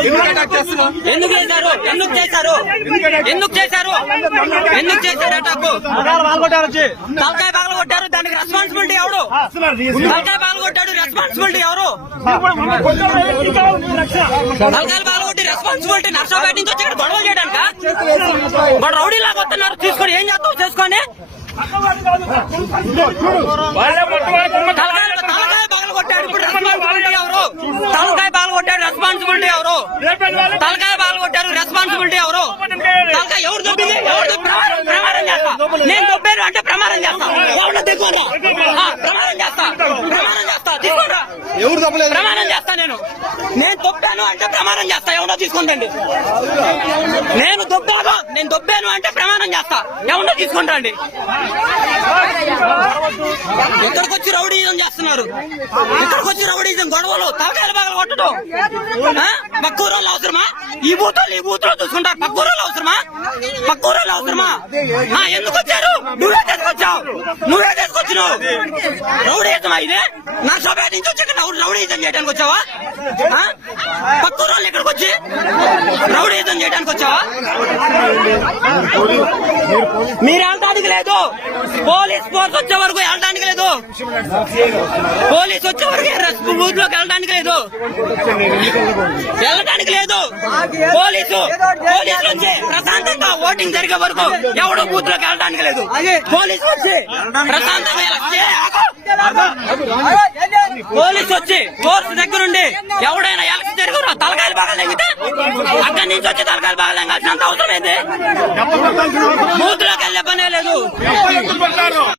ఎందుకు అటాక్ ఎందుకు చేశారు ఎందుకు చేశారు ఎందుకు చేశారు ఎందుకు చేశారు అటాక్ తలకాయ పగల కొట్టారు దానికి రెస్పాన్సిబిలిటీ ఎవరు తలకాయ పగల కొట్టాడు రెస్పాన్సిబిలిటీ ఎవరు తలకాయలు పగల కొట్టి రెస్పాన్సిబిలిటీ నర్సాపేట నుంచి వచ్చి ఇక్కడ గొడవలు చేయడానిక వాడు రౌడీ లాగా వస్తున్నారు తీసుకొని ఏం చేస్తావు? చేసుకొని? తలకాయ తలకాయ పగల కొట్టాడు ఇప్పుడు రెస్పాన్సిబిలిటీ ఎవరు తలకాయ పగల కొట్టాడు రెస్పాన్సిబిలిటీ ఎవరు తలకాయ పగల కొట్టారు రెస్పాన్సిబిలిటీ ఎవరు? తలకాయ ఎవరు దొబ్బింది? ఎవరు ప్రమాదం చేస్తా. నేను దొబ్బాను అంటే ప్రమాదం చేస్తా. దిగురా ప్రమాదం చేస్తా. ప్రమాదం చేస్తా. తీసుకోరా ఎవరు ప్రమాణం చేస్తా నేను. నేను దొబ్బాను అంటే ప్రమాణం చేస్తా. ఎవరో తీసుకుంటండి నేను దొబ్బాను నేను దొబ్బాను అంటే ప్రమాణం చేస్తా. ఎవరో తీసుకుంటండి ఇక్కడికి వచ్చి రౌడీజం చేస్తున్నారు. ఇక్కడికి వచ్చి రౌడీజం గొడవలు తలకాయలు బాగా కొట్టడం. ఆ? అవసరమా? ఈ బూతులు ఈ బూతులు చూసుకుంటారు పక్కూరోళ్ళు అవసరమా? పక్కూరోళ్ళు అవసరమా? ఆ, ఎందుకు వచ్చారు? నువ్వే తీసుకొచ్చావు. నువ్వే తీసుకొచ్చినావు. రౌడీజం అయితే నా సభ నుంచి వచ్చి రౌడీజం చేయడానికి వచ్చావా? ఆ? ఇక్కడికి వచ్చి చేయడానికి వచ్చావా? మీరు వెళ్ళడానికి లేదు. పోలీస్ ఫోర్స్ వచ్చే వరకు వెళ్ళడానికి లేదు. పోలీస్ వచ్చే వరకు బూత్లోకి వెళ్ళడానికి లేదు. వెళ్ళడానికి లేదు. పోలీసు పోలీసు నుంచి ప్రశాంతంగా ఓటింగ్ జరిగే వరకు ఎవడు బూత్లోకి వెళ్ళడానికి లేదు. పోలీసు వచ్చి ప్రశాంతంగా పోలీసు వచ్చి ఫోర్స్ దగ్గరుండి ఎవడైనా ఎలక్షన్ జరిగారు తలకాయలు బాగా లెంగితే అక్కడి నుంచి వచ్చి తలకాయలు బాగా లెంగాల్సినంత అవసరం ఏంటి బూత్లోకి వెళ్ళే పనే లేదు.